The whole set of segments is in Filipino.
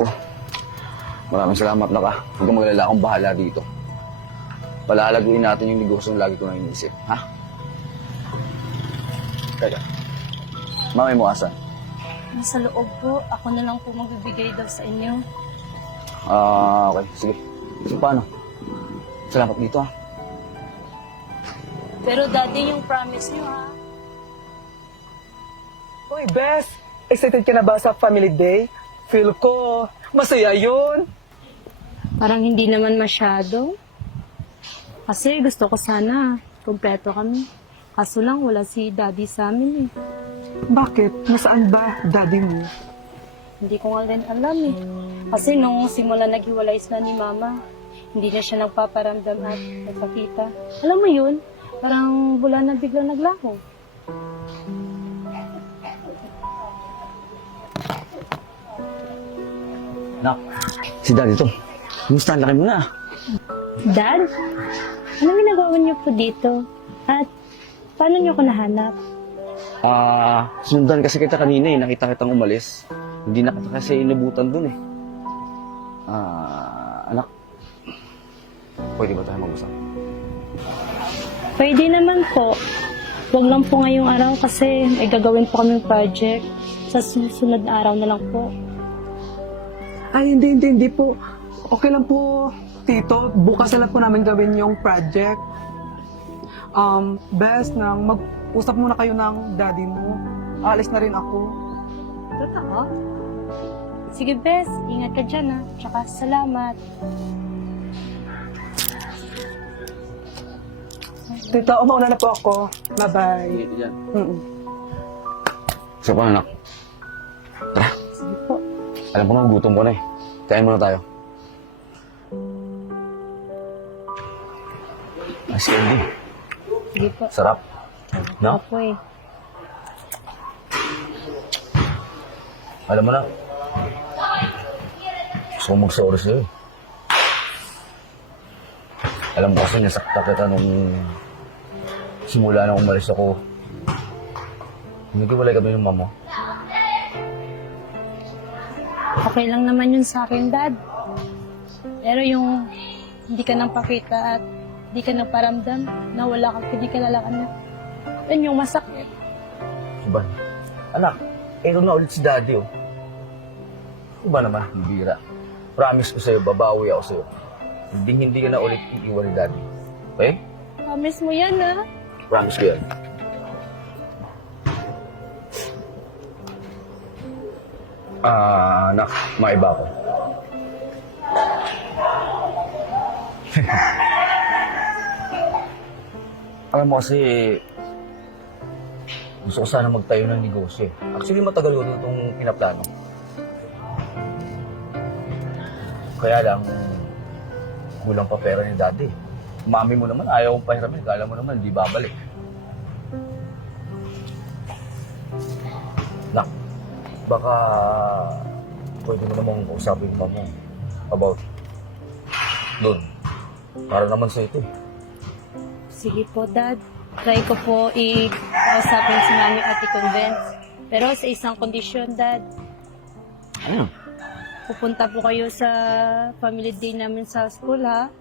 Oh, maraming salamat na ka. Huwag kang magalala, akong bahala dito. Palalaguin natin yung negosyo na lagi ko na iniisip, ha? Teka. Mami mo asan? Nasa loob po. Ako na lang po magbibigay daw sa inyo. Okay. Sige. So, paano? Salamat dito, ha? Pero daddy, yung promise niyo ha. Hoy, Bes! Excited ka na ba sa Family Day? Feel ko, masaya yun. Parang hindi naman masyado. Kasi gusto ko sana kumpleto kami. Kaso lang wala si daddy sa amin eh. Bakit? Nasaan ba daddy mo? Hindi ko nga rin alam eh. Kasi nung simula naghiwalay sila ni mama, hindi na siya nagpaparamdam at nagpakita. Alam mo yun? Parang bula na biglang naglaho. Nak, si Daddy to. Kumusta? Ang laki mo na. Dad? Anong ginagawa niyo po dito? At paano niyo ko nahanap? Sundan kasi kita kanina eh. Nakita kitang umalis. Hindi na kita kasi inabutan dun eh. Anak. Pwede ba tayo mag-usap? Pwede naman po. Huwag lang po ngayong araw kasi may gagawin po kami project. Sa susunod na araw na lang po. Ay, hindi po. Okay lang po, Tito. Bukas na lang po namin gawin yung project. Best na mag-usap muna kayo ng daddy mo. Aalis na rin ako. Totoo? Sige, Bes. Ingat ka dyan, ha. Tsaka salamat. Tito, umauna na po ako. Bye-bye. Hindi dyan. Mm-mm. So, paano, anak? Tara. Sige po. Alam ko na, gutom ko na eh. Kain muna tayo. Ice candy. Sige po. Sarap. No? Opo eh. Alam mo na. Gusto ko mag-sorry sa'yo eh. Alam ko kasi nasakta kita nung simula nang umalis ako. Naghiwalay kami ng mama. Okay lang naman yun sa akin, Dad. Pero yung hindi ka nang pakita at hindi ka nang paramdam na wala kang pinakilalakan, yun yung masakit. Diba? Anak, eto na ulit si Daddy oh. Diba naman, bibira. Promise ko sa'yo, babawi ako sa'yo. Hindi ka na ulit iiwan ni Daddy. Okay? Promise mo yan, ha? Promise ko yan. Anak, maiba ko. Alam mo kasi, gusto ko sana magtayo ng negosyo. Actually, matagal ko itong pinaplano. Kaya lang, kulang pa pera ni Daddy. Mami mo naman, ayaw kong pahiramin. Kala mo naman, di babalik. Nak, baka pwede mo namang kausapin pa mo about loan. Para naman sa ito. Sige po, Dad. Try ko po i-kausapin si Mami at i-convince. Pero sa isang kondisyon, Dad. Ano? Pupunta po kayo sa family day namin sa school, ha?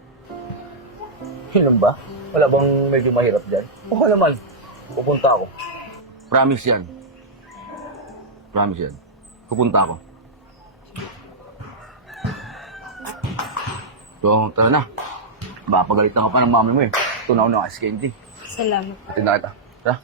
Yun ba? Wala bang medyo mahirap dyan? Oo naman. Pupunta ako. Promise yan. Promise yan. Pupunta ako. So, tara na. Baka pagalitan ka pa ng mami mo eh. Tunaw na ice candy. Salamat. Atin na kita. Tara.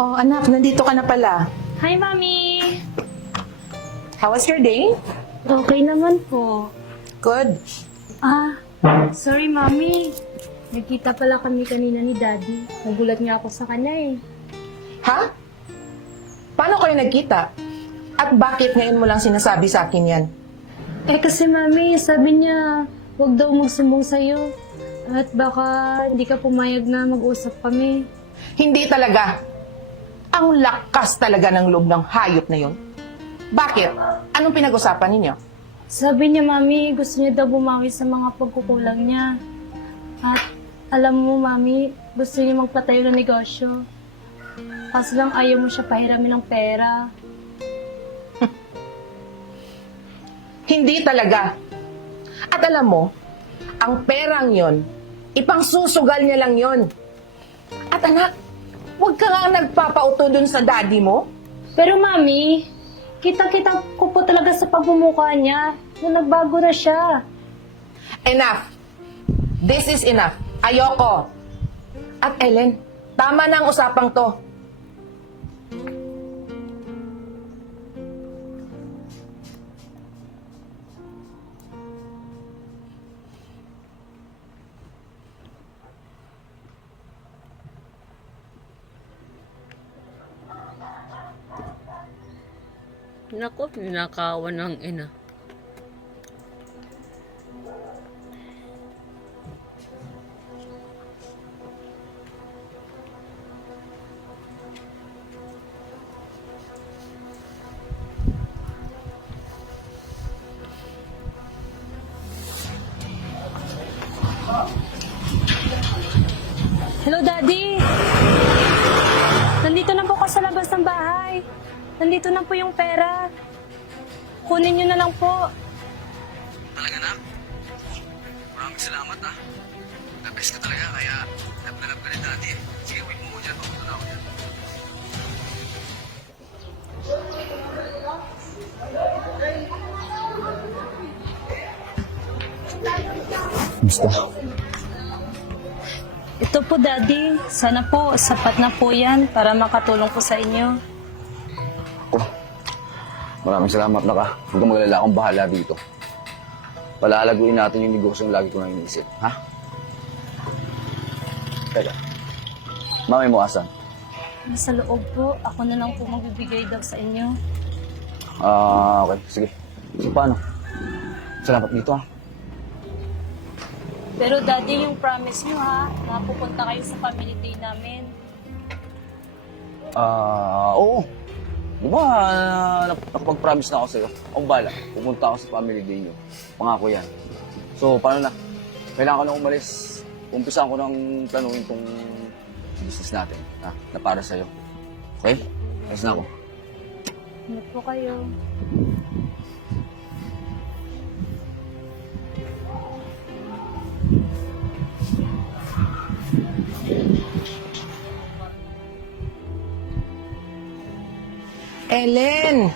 Oh, anak, nandito ka na pala. Hi, Mami! How was your day? Okay naman po. Good. Sorry, Mami. Nagkita pala kami kanina ni Daddy. Nagulat niya ako sa kanya eh. Ha? Paano kayo nagkita? At bakit ngayon mo lang sinasabi sa akin yan? Kasi Mami, sabi niya, huwag daw magsumbong sa'yo. At baka hindi ka pumayag na mag-usap kami. Hindi talaga. Ang lakas talaga ng loob ng hayop na yun. Bakit? Anong pinag-usapan ninyo? Sabi niya, Mami, gusto niya daw bumawi sa mga pagkukulang niya. At alam mo, Mami, gusto niya magpatayo ng negosyo. Kaso lang ayaw mo siya pahiramin ng pera. Hindi talaga. At alam mo, ang perang yon, ipangsusugal niya lang yon. At anak, huwag ka nga nagpapauto dun sa daddy mo. Pero Mami, kita-kita ko po talaga sa pagmumukha niya na nagbago na siya. Enough. This is enough. Ayoko. At Ellen, tama na ang usapang to. Nako, ninakawan ng ina. Hello, Daddy! Nandito na po ako sa labas ng bahay. Nandito na po yung pera. Kunin niyo na lang po. Talaga na? Maraming salamat ah. The-best ka talaga, kaya lab ka rin dati. Sige, wait mo dyan. Papunta na ako dyan. Gusto. Ito po, Daddy. Sana po, sapat na po yan para makatulong po sa inyo. Maraming salamat na ka. Huwag kang magalala, akong bahala dito. Palalaguin natin yung negosyo yung lagi ko nang iniisip. Ha? Teka. Mami mo asan? Nasa loob po. Ako na lang po magbibigay daw sa inyo. Okay. Sige. So, paano? Salamat dito ha. Pero Daddy, yung promise niyo ha, na pupunta kayo sa family day namin. Oo. Di ba, nakapag-promise na ako sa'yo. Ako bala, pupunta ako sa family day niyo. Pangako yan. So, paano na? Kailangan ko na umalis. Umpisan ko nang planuhin tong business natin, ha? Na para sa'yo. Okay? Ayos na ako. Ano po kayo? Ellen,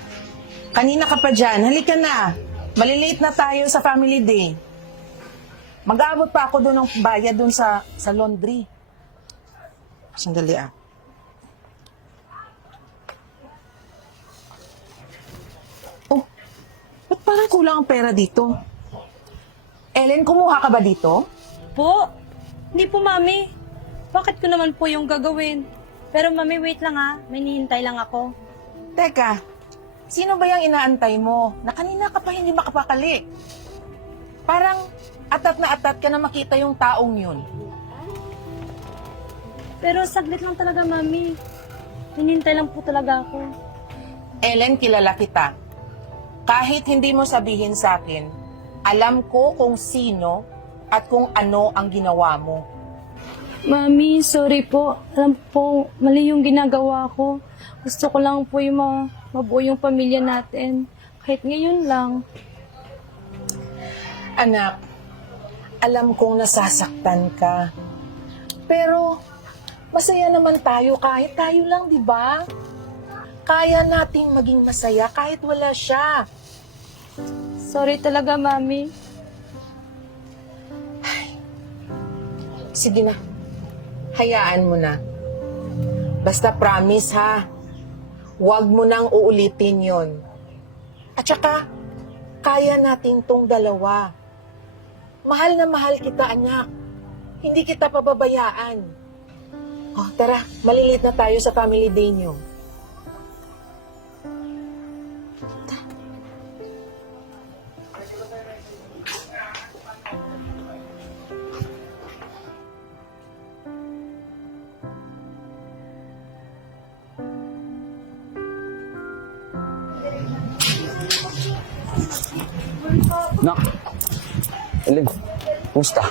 kanina ka pa dyan. Halika na. Malilate na tayo sa family day. Mag-aabot pa ako doon ng bayad doon sa laundry. Sandali ah. Oh, ba't parang kulang ang pera dito? Ellen, kumuha ka ba dito? Po? Hindi po, Mami. Bakit ko naman po yung gagawin? Pero Mami, wait lang ha. May nihintay lang ako. Teka, sino ba yung inaantay mo? Na kanina ka pa hindi makapakali. Parang atat na atat ka na makita yung taong yun. Pero saglit lang talaga, Mami. Hinintay lang po talaga ako. Ellen, kilala kita. Kahit hindi mo sabihin sa akin, alam ko kung sino at kung ano ang ginawa mo. Mami, sorry po. Alam po, mali yung ginagawa ko. Gusto ko lang po yung mabuo yung pamilya natin. Kahit ngayon lang. Anak, alam kong nasasaktan ka. Pero, masaya naman tayo kahit tayo lang, di ba? Kaya nating maging masaya kahit wala siya. Sorry talaga, Mami. Sige na. Hayaan mo na. Basta promise ha. Huwag mo nang uulitin yon. At saka, kaya natin tong dalawa. Mahal na mahal kita, anak. Hindi kita pababayaan. Oh, tara, malilit na tayo sa family day niyo. Nak, Ellen, kumusta?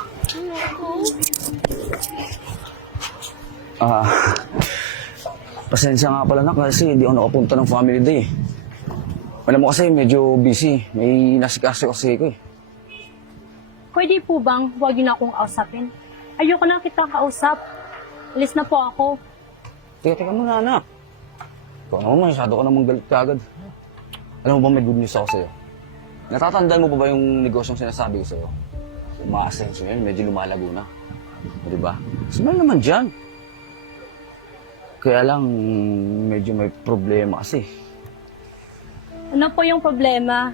Pasensya nga pala nak kasi hindi ako nakapunta ng family day. Alam mo kasi medyo busy. May nasikaso kasi ko eh. Pwede po bang huwag niyo na akong kausapin? Ayoko na kitang kausap. Alis na po ako. Teka muna anak. Ikaw naman masyado ka namang galit kagad. Alam mo ba may good news ako sa'yo? Natatandaan mo pa ba yung negosyong sinasabi ko sa'yo? Umaasenso yun, medyo lumalago na. Di ba? Smile naman dyan. Kaya lang, medyo may problema kasi. Ano po yung problema?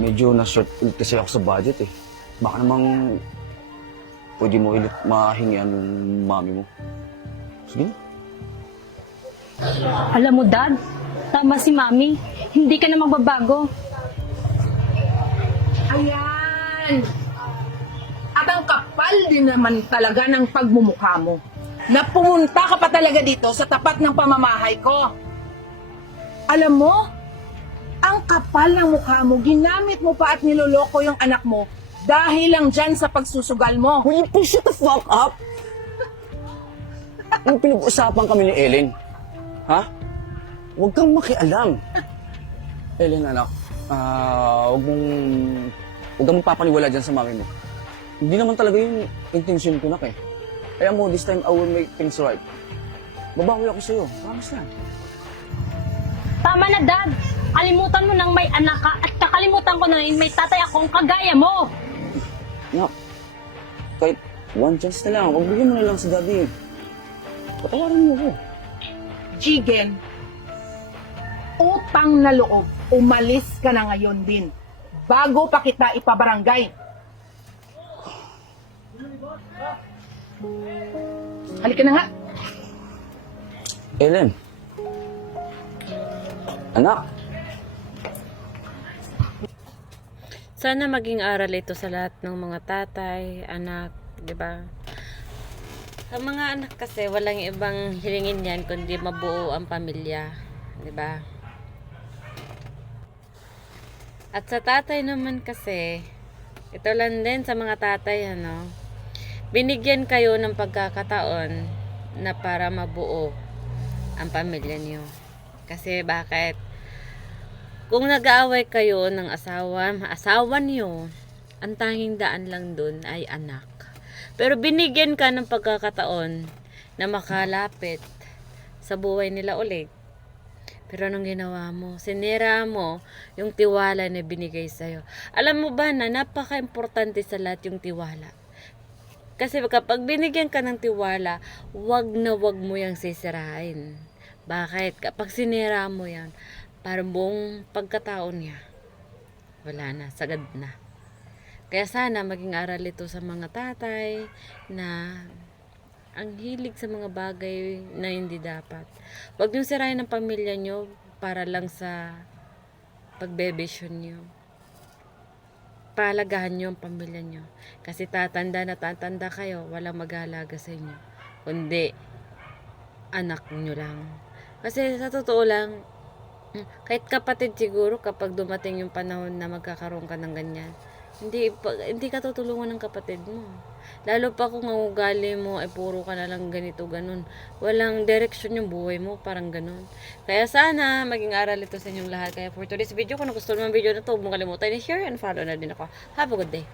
Medyo na-short ulit kasi ako sa budget eh. Baka namang pwede mo ulit mahingian yung mami mo. Sige na. Alam mo, Dad, tama si Mami. Hindi ka na magbabago. Ayan! At ang kapal din naman talaga ng pagmumukha mo. Na pumunta ka pa talaga dito sa tapat ng pamamahay ko. Alam mo, ang kapal ng mukha mo, ginamit mo pa at niloloko yung anak mo dahil lang dyan sa pagsusugal mo. Will you please shut the fuck up? Ang pinag-usapan kami ni Ellen. Ha? Huwag kang makialam. Ellen, anak, huwag kang magpapaniwala dyan sa mami mo. Hindi naman talaga yung intention ko, nak eh. Kaya mo, this time I will make things right. Babawi ako sa'yo. Promise lang. Tama na, Dad. Kalimutan mo nang may anak ka at kakalimutan ko na rin may tatay akong kagaya mo. Nak, kahit one chance na lang, huwag bigyan mo na lang si daddy. Patawarin mo ko. Jigen, utang na loob, umalis ka na ngayon din. Bago pa kita ipabarangay. Halika na nga. Ellen. Anak. Sana maging aral ito sa lahat ng mga tatay, anak, di ba? Sa mga anak kasi, walang ibang hilingin yan kundi mabuo ang pamilya, di ba? At sa tatay naman kasi, ito lang din sa mga tatay, ano, binigyan kayo ng pagkakataon na para mabuo ang pamilya niyo. Kasi bakit? Kung nag-aaway kayo ng asawa niyo, ang tanging daan lang dun ay anak. Pero binigyan ka ng pagkakataon na makalapit sa buhay nila ulit. Pero anong ginawa mo? Sinira mo yung tiwala na binigay sa'yo. Alam mo ba na napaka-importante sa lahat yung tiwala? Kasi kapag binigyan ka ng tiwala, wag na wag mo yung sisirain. Bakit? Kapag sinira mo yan, parang buong pagkatao niya, wala na, sagad na. Kaya sana maging aral ito sa mga tatay na ang hilig sa mga bagay na hindi dapat. Huwag niyong sirain ang pamilya niyo para lang sa pagbebesyon niyo. Pahalagahan niyo ang pamilya niyo. Kasi tatanda kayo, walang mag-aalaga sa inyo. Kundi, anak niyo lang. Kasi sa totoo lang, kahit kapatid siguro kapag dumating yung panahon na magkakaroon ka ng ganyan, hindi ka tutulungan ng kapatid mo. Lalo pa kung ang ugali mo ay puro ka na lang ganito, ganun. Walang direksyon yung buhay mo, parang ganun. Kaya sana maging aral ito sa inyong lahat. Kaya for today's video, kung nagustuhan mo ang video na to, huwag mong kalimutan i-share and follow na din ako. Have a good day.